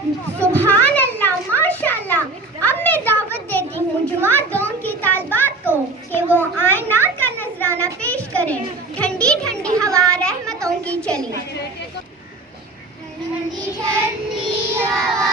सुभान अल्लाह, माशाअल्लाह। अब मैं दावत देती हूँ जमातों की तालिबात को कि वो आए नात का नजराना पेश करें। ठंडी ठंडी हवा रहमतों की चली। ठंडी ठंडी हवा